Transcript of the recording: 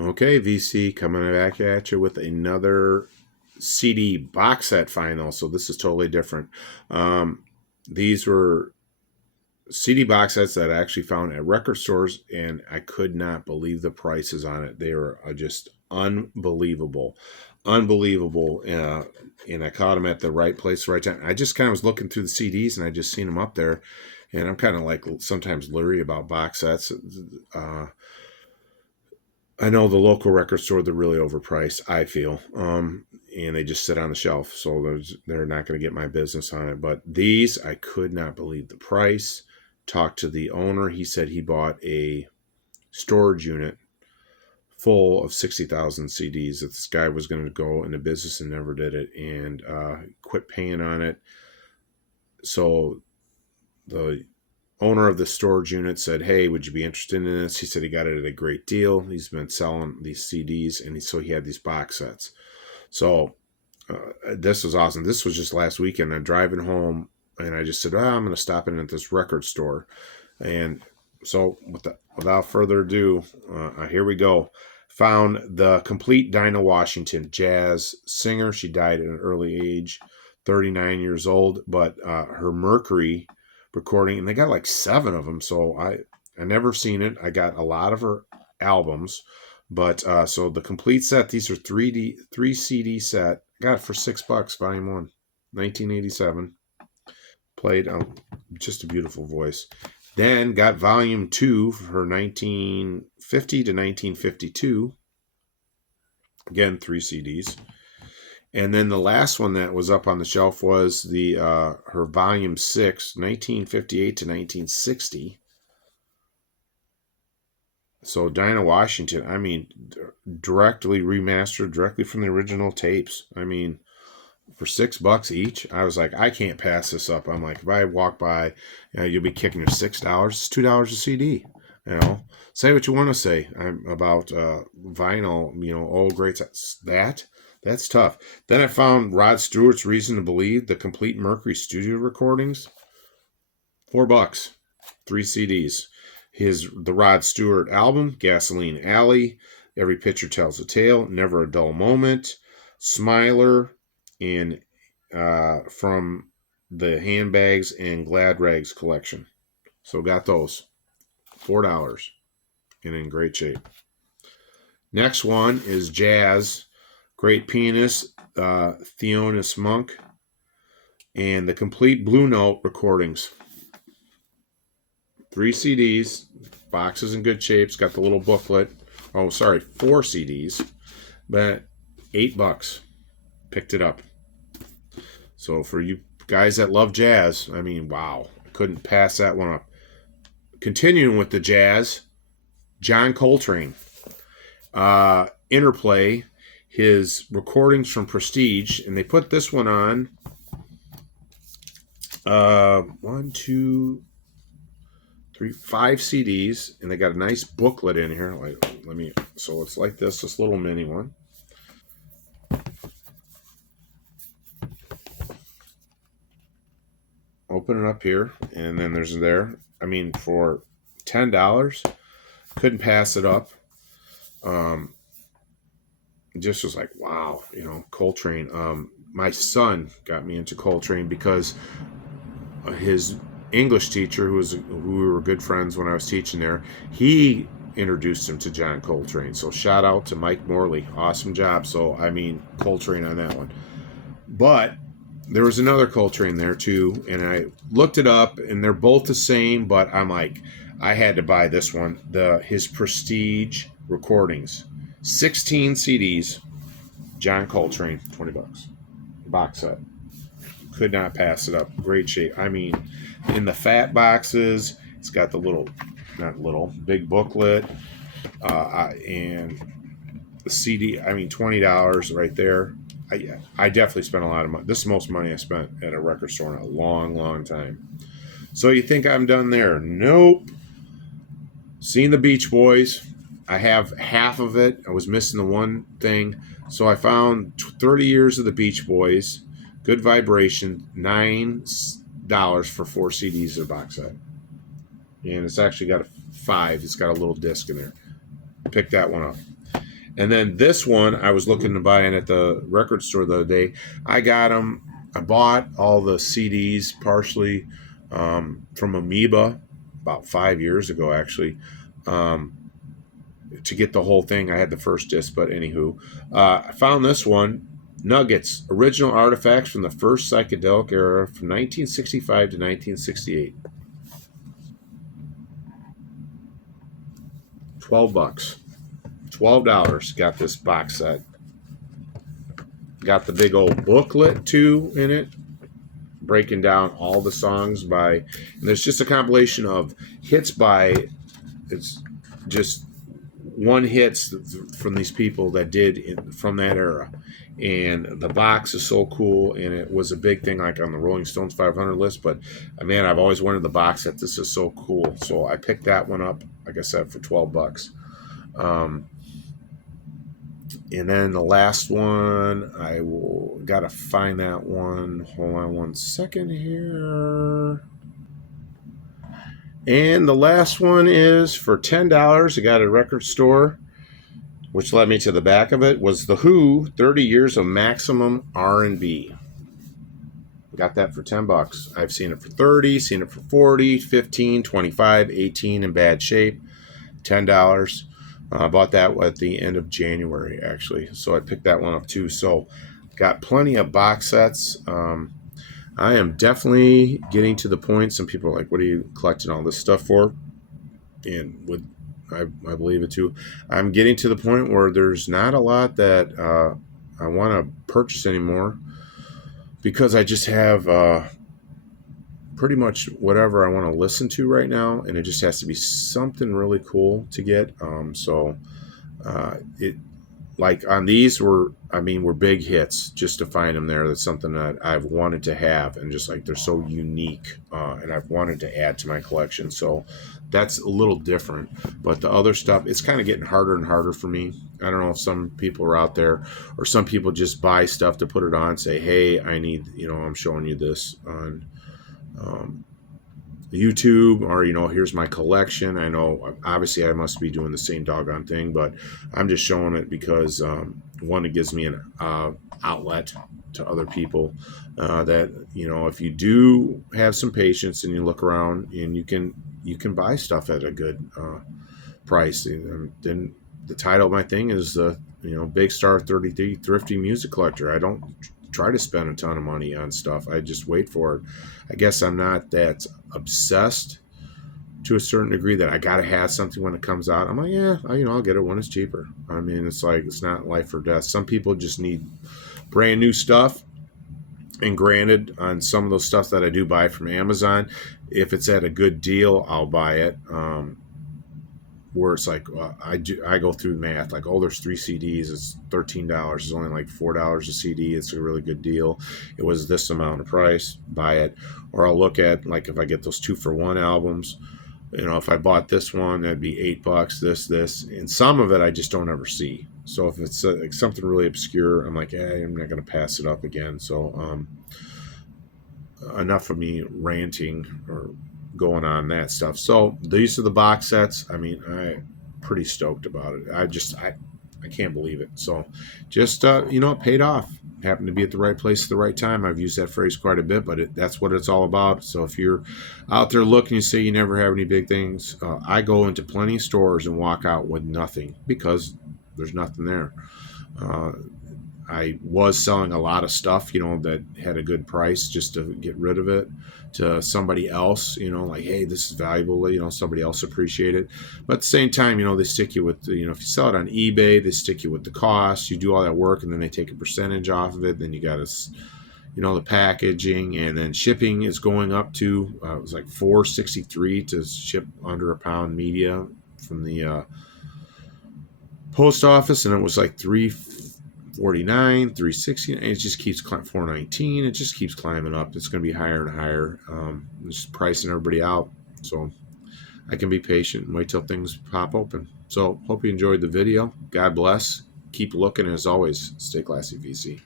Okay, VC coming back at you with another CD box set final. So this is totally different. These were CD box sets that I actually found at record stores, and I could not believe the prices on it. They were just unbelievable. Unbelievable. And I caught them at the right place, right time. I just kind of was looking through the CDs, and I just seen them up there. And I'm kind of like sometimes leery about box sets. I know the local record store, they're really overpriced, I feel. And they just sit on the shelf. So they're not going to get my business on it. But these, I could not believe the price. Talked to the owner. He said he bought a storage unit full of 60,000 CDs. That this guy was going to go into business and never did it, and quit paying on it. So the owner of the storage unit said, "Hey, would you be interested in this?" He said he got it at a great deal. He's been selling these CDs, and so he had these box sets. So this was awesome. This was just last weekend. I'm driving home, and I just said, I'm going to stop in at this record store. And so without further ado, here we go. Found the complete Dinah Washington, jazz singer. She died at an early age, 39 years old, but her Mercury recording, and they got like 7 of them. So I never seen it. I got a lot of her albums, but so the complete set, these are 3 CD set. Got it for $6, volume 1, 1987. Played just a beautiful voice. Then got volume 2 for 1950 to 1952. Again, 3 CDs. And then the last one that was up on the shelf was the her volume 6, 1958 to 1960. So Dinah Washington, I mean, directly remastered directly from the original tapes. I mean, for $6 each, I was like, I can't pass this up. I'm like, if I walk by, you'll be kicking your $6. It's $2 a CD. Say what you want to say about vinyl. Oh, great, that's tough. Then I found Rod Stewart's Reason to Believe, the complete Mercury studio recordings, $4, 3 CDs. The Rod Stewart album, Gasoline Alley, Every Picture Tells a Tale, Never a Dull Moment, Smiler, and from the Handbags and Glad Rags collection. So got those, $4, and in great shape. Next one is jazz, great pianist Thelonious Monk, and the complete Blue Note recordings. 3 CDs, boxes in good shape. It's got the little booklet. 4 CDs, but $8. Picked it up. So for you guys that love jazz, I mean, wow, couldn't pass that one up. Continuing with the jazz, John Coltrane, Interplay, his recordings from Prestige, and they put this one on. 1, 2, 3, 5 CDs, and they got a nice booklet in here. So it's like this little mini one. Open it up here, and then there's I mean, for $10, couldn't pass it up. Just was like, wow, Coltrane. My son got me into Coltrane because his English teacher, who we were good friends when I was teaching there, he introduced him to John Coltrane. So shout out to Mike Morley. Awesome job. So, I mean, Coltrane on that one. But there was another Coltrane there too, and I looked it up, and they're both the same, but I'm like, I had to buy this one, his Prestige recordings. 16 CDs, John Coltrane, $20. Box set. Could not pass it up. Great shape. I mean, in the fat boxes, it's got the big booklet, and the CD, I mean, $20 right there. I definitely spent a lot of money. This is the most money I spent at a record store in a long, long time. So you think I'm done there? Nope. Seen the Beach Boys. I have half of it. I was missing the one thing. So I found 30 years of the Beach Boys. Good Vibration. $9 for 4 CDs of box set. And it's actually got a 5. It's got a little disc in there. Pick that one up. And then this one, I was looking to buy it at the record store the other day. I got them. I bought all the CDs partially from Amoeba about 5 years ago, actually. Um, to get the whole thing, I had the first disc, but anywho, I found this one. Nuggets, original artifacts from the first psychedelic era from 1965 to 1968. $12. $12. Got this box set. Got the big old booklet too in it, breaking down all the songs by, and there's just a compilation of hits by, it's just one hits from these people that did from that era. And the box is so cool, and it was a big thing like on the Rolling Stones 500 list, but man, I've always wanted the box set. This is so cool, so I picked that one up, like I said, for $12. And then the last one, I will gotta find that one. Hold on one second here. And the last one is for $10. I got at a record store, which led me to the back of it, was The Who, 30 Years of Maximum R&B. Got that for $10. I've seen it for 30, seen it for 40, 15, 25, 18 in bad shape, $10. I bought that at the end of January, actually. So I picked that one up too. So got plenty of box sets. I am definitely getting to the point. Some people are like, what are you collecting all this stuff for? And I believe it too. I'm getting to the point where there's not a lot that I want to purchase anymore, because I just have pretty much whatever I want to listen to right now, and it just has to be something really cool to get. It, like on these were big hits just to find them there. That's something that I've wanted to have, and just like they're so unique, and I've wanted to add to my collection. So that's a little different. But the other stuff, it's kind of getting harder and harder for me. I don't know if some people are out there, or some people just buy stuff to put it on, say, hey, I need, I'm showing you this on YouTube, or here's my collection. I know obviously I must be doing the same doggone thing, but I'm just showing it because one, it gives me an outlet to other people, that if you do have some patience and you look around, and you can buy stuff at a good price. And then the title of my thing is the Big Star 33 Thrifty Music Collector. I don't try to spend a ton of money on stuff. I just wait for it. I guess I'm not that obsessed to a certain degree that I gotta have something when it comes out. I'm like, yeah, I'll get it when it's cheaper. I mean, it's like, it's not life or death. Some people just need brand new stuff. And granted, on some of those stuff that I do buy from Amazon, if it's at a good deal, I'll buy it. Where it's like, I go through math, like, oh, there's 3 CDs, it's $13, it's only like $4 a CD, it's a really good deal, it was this amount of price, buy it. Or I'll look at, like, if I get those 2-for-1 albums, if I bought this one, that'd be $8, this, and some of it I just don't ever see. So if it's like something really obscure, I'm like, I'm not going to pass it up again. So enough of me ranting or going on that stuff. So these are the box sets. I mean, I'm pretty stoked about it. I can't believe it. So just it paid off. Happened to be at the right place at the right time. I've used that phrase quite a bit, but that's what it's all about. So if you're out there looking, you say you never have any big things, I go into plenty of stores and walk out with nothing because there's nothing there. I was selling a lot of stuff, that had a good price just to get rid of it to somebody else, like, hey, this is valuable, somebody else appreciate it. But at the same time, they stick you with, if you sell it on eBay, they stick you with the cost, you do all that work, and then they take a percentage off of it. Then you got to, the packaging, and then shipping is going up to, it was like $4.63 to ship under a pound media from the post office, and it was like $3.49, $3.60, and it just keeps climbing. $4.19, it just keeps climbing up. It's going to be higher and higher. Just pricing everybody out, so I can be patient and wait till things pop open. So hope you enjoyed the video. God bless. Keep looking, and as always, stay classy, VC.